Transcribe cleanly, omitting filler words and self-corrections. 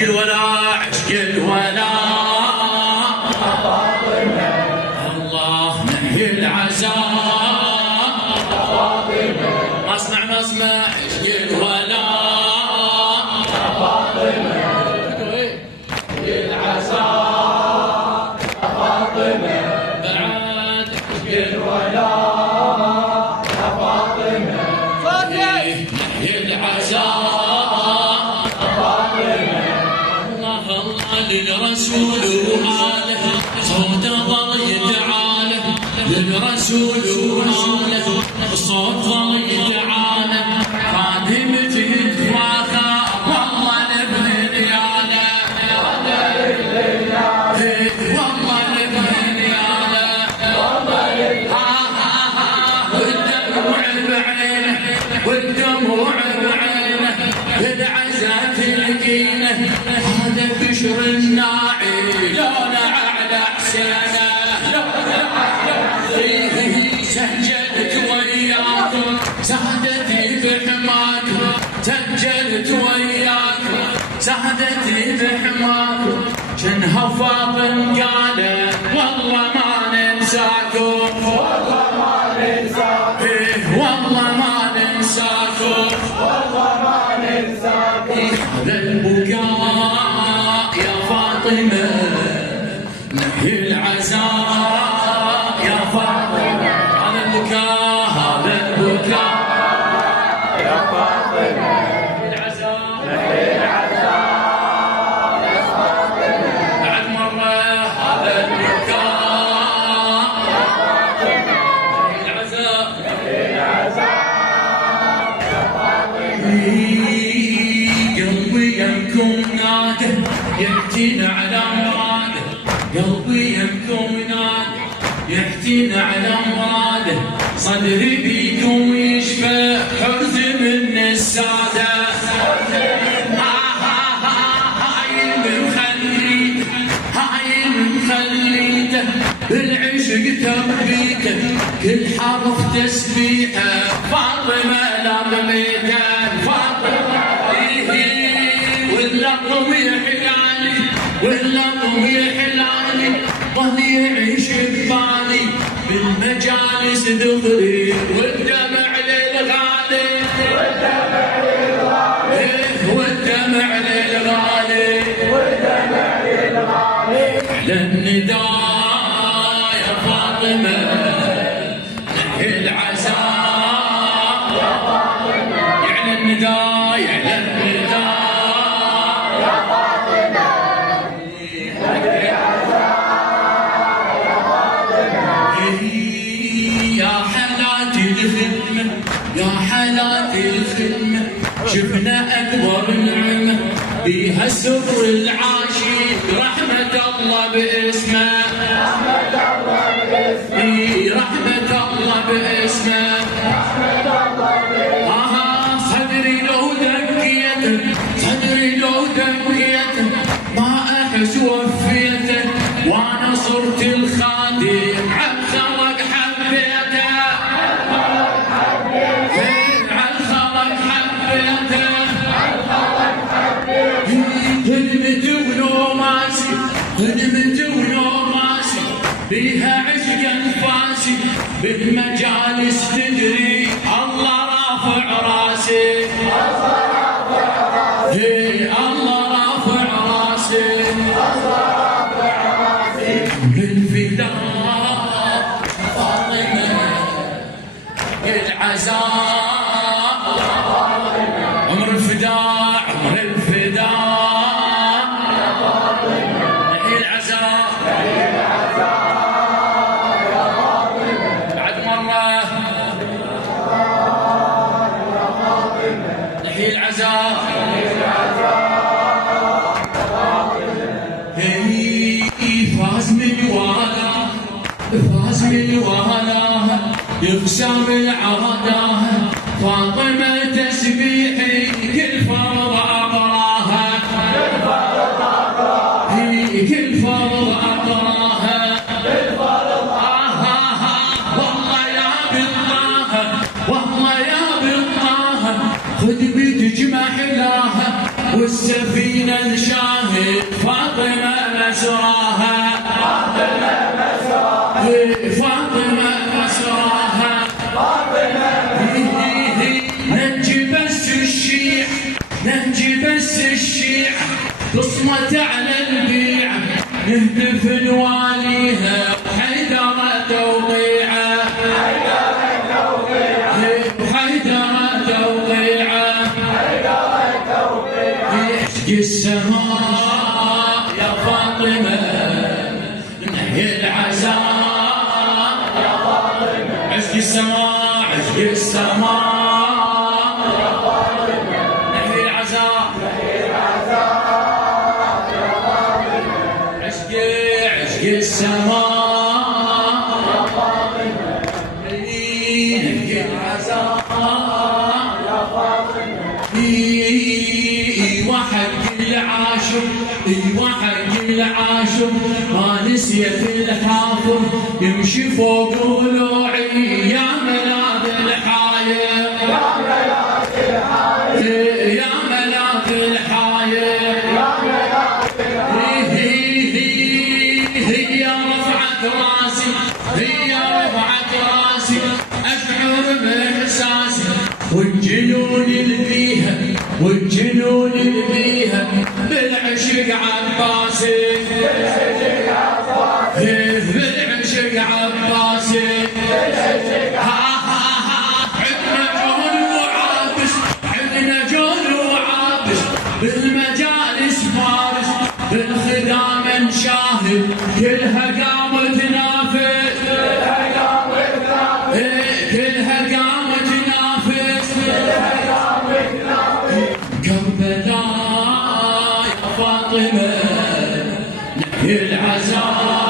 عشق الولاء عشق الولاء فاطمة الله نحي العزاء فاطمة مصنع عشق الولاء فاطمة العزاء فاطمة بعد عشق الولاء فاطمة نحي العزاء فاطمة الله للرسول وآله صوت ظل يتعاله للرسول وآله الصوت ظل يتعاله خادمة يتفاخى والله نبه لياله والله نبه لياله والدموع بعينه والدموع بعينه العزاء تلقينه هذا بشر الناعي لولا على حسينه سجلت وياكم سعدتي بحماكم سجلت وياكم سعدتي بحماكم شنها فاطم قالت والله ما ننساكم والله ما ننساكم والله ما ننساكم والله ما ننساكم هذا البكاء يا فاطمة نحي العزاء يا فاطمة هذا البكاء هذا البكاء يا فاطمة العزاء نحي العزاء يا فاطمة بعد مرة هذا البكاء يا فاطمة العزاء نحي العزاء يا فاطمة قلبي يمكم ناده يحكينا على مراده قلبي يمكم ناده يحكينا على مراده صدري بيكم يشفى حرز من الساده هاي مخليته هاي مخليته بالعشق تربيته كل حرف تسبيحه فاطمه لقميته فاطمه واللقم يحلالي واللقم يحلالي ظل يعيش ببالي بالمجالس دغري والدمع للغالي والدمع للغالي والدمع للغالي والدمع للغالي على النداء يا فاطمة نحي العزاء يا فاطمة يعلى النداء يعلى النداء يا فاطمة نحي العزاء يا فاطمة يا حالات الخدمة يا حالات الخدمة شفنا أكبر نعمة بها سر العاشق رحمة الله باسمه رحمة الله باسمه رحمة الله باسمه رحمة الله باسمه صدري لو دقيته صدري لو دقيته ما أحس وفيته وأنا صرت الخادم عالخلق حبيته عالخلق حبيته هدمت ونوماسي هدمت ونوماسي بيها عشق انفاسي بالمجالس تدري الله رافع راسي الله رافع راسي للفداء فاطمة العزاء عمر الفداء عمر الفداء نحي العزاء بعد مرة نحي العزاء فاز من والاها فاز من والاها يقسم العاداها فاطمة تسبيحي كل فرض أقراها كل فرض أقراها والله يا بالله والله يا بالله خذ بيدك محلاها والسفينة الشاهد فاطمة مسراها، فاطمة مسراها، ننجي بس الشيع، ننجي بس الشيع، تصمت على البيع، نهتف نواليها حيدر توقيعه، حيدر توقيعه، يشقي السماء يا فاطمة نحيي العزاء يا فاطمة، عشق السماء عشق السماء يا فاطمة نحيي العزاء، عشق السماء يا فاطمة نحيي العزاء يا فاطمة، وحق العاشق، وحق العاشق ما نسيت الحافظ يمشي فوق ضلوعي يا ملاذ الحاير، يا ملاذ الحاير، يا ملاذ الحاير، هي رفعت راسي، هي رفعت راسي اشعر باحساسي، والجنون اللي بيها، والجنون اللي بيها بالعشق عباسي، بالعشق عباسي، عندنا جول وعابس، عندنا جول وعابس بالمجالس فارس، بالخدام نشاهد كلها قامت تنافس، كلها قامت تنافس، كربلاء يا فاطمة نحيي العزاء